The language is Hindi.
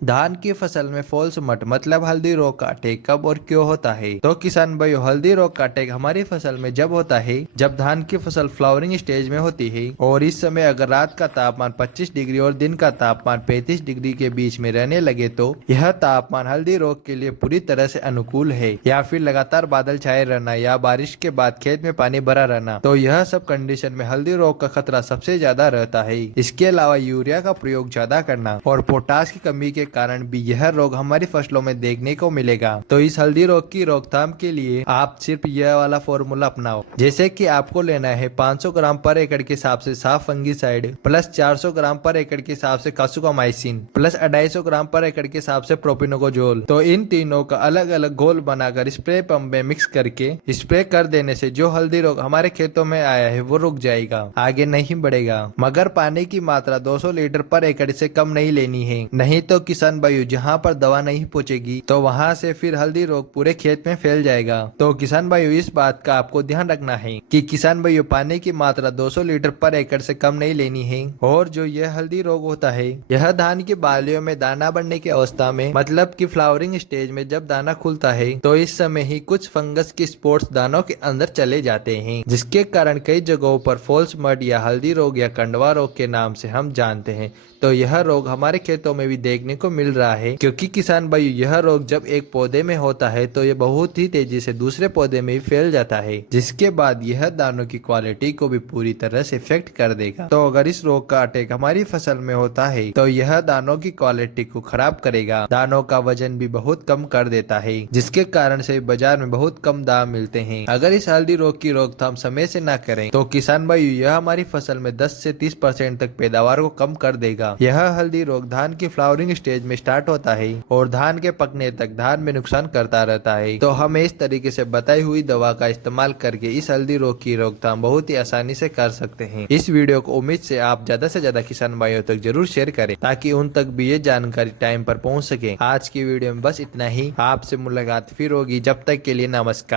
धान की फसल में फॉल स्पॉट मतलब हल्दी रोग का अटैक कब और क्यों होता है? तो किसान भाइयों, हल्दी रोग का अटैक हमारी फसल में जब होता है जब धान की फसल फ्लावरिंग स्टेज में होती है और इस समय अगर रात का तापमान 25 डिग्री और दिन का तापमान 35 डिग्री के बीच में रहने लगे तो यह तापमान हल्दी रोग के लिए पूरी तरह से अनुकूल है। या फिर लगातार बादल छाए रहना या बारिश के बाद खेत में पानी भरा रहना, तो यह सब कंडीशन में हल्दी रोग का खतरा सबसे ज्यादा रहता है। इसके अलावा यूरिया का प्रयोग ज्यादा करना और पोटास की कमी के कारण भी यह रोग हमारी फसलों में देखने को मिलेगा। तो इस हल्दी रोग की रोकथाम के लिए आप सिर्फ यह वाला फॉर्मूला अपनाओ, जैसे कि आपको लेना है 500 ग्राम पर एकड़ के हिसाब से साफ फंगिसाइड प्लस 400 ग्राम पर एकड़ के हिसाब से कासुकामाइसिन प्लस 250 ग्राम पर एकड़ के हिसाब से प्रोपिनोकोजोल। तो इन तीनों का अलग अलग घोल बनाकर स्प्रे पंप में मिक्स करके स्प्रे कर देने से जो हल्दी रोग हमारे खेतों में आया है वो रुक जाएगा, आगे नहीं बढ़ेगा। मगर पानी की मात्रा 200 लीटर पर एकड़ से कम नहीं लेनी है, नहीं तो किसान भाइयों जहाँ पर दवा नहीं पहुँचेगी तो वहाँ से फिर हल्दी रोग पूरे खेत में फैल जाएगा। तो किसान भाइयों इस बात का आपको ध्यान रखना है कि किसान भाइयों पानी की मात्रा 200 लीटर पर एकड़ से कम नहीं लेनी है। और जो यह हल्दी रोग होता है यह धान की बालियों में दाना बढ़ने की अवस्था में मतलब कि फ्लावरिंग स्टेज में जब दाना खुलता है तो इस समय ही कुछ फंगस के स्पोर्स दानों के अंदर चले जाते हैं, जिसके कारण कई जगहों पर फॉल्स मड या हल्दी रोग या कंडवा रोग के नाम से हम जानते हैं। तो यह रोग हमारे खेतों में भी देखने को मिल रहा है, क्योंकि किसान भाई यह रोग जब एक पौधे में होता है तो यह बहुत ही तेजी से दूसरे पौधे में भी फैल जाता है, जिसके बाद यह दानों की क्वालिटी को भी पूरी तरह से इफेक्ट कर देगा। तो अगर इस रोग का अटैक हमारी फसल में होता है तो यह दानों की क्वालिटी को खराब करेगा, दानों का वजन भी बहुत कम कर देता है, जिसके कारण से बाजार में बहुत कम दाम मिलते हैं। अगर इस हल्दी रोग की रोकथाम समय से न करें तो किसान भाई यह हमारी फसल में 10 से 30% तक पैदावार को कम कर देगा। यह हल्दी रोग धान की फ्लावरिंग स्टेज में स्टार्ट होता है और धान के पकने तक धान में नुकसान करता रहता है। तो हमें इस तरीके से बताई हुई दवा का इस्तेमाल करके इस हल्दी रोग की रोकथाम बहुत ही आसानी से कर सकते हैं। इस वीडियो को उम्मीद से आप ज्यादा से ज्यादा किसान भाइयों तक जरूर शेयर करें ताकि उन तक भी ये जानकारी टाइम पर पहुंच सके। आज की वीडियो में बस इतना ही, आपसे मुलाकात फिर होगी, जब तक के लिए नमस्कार।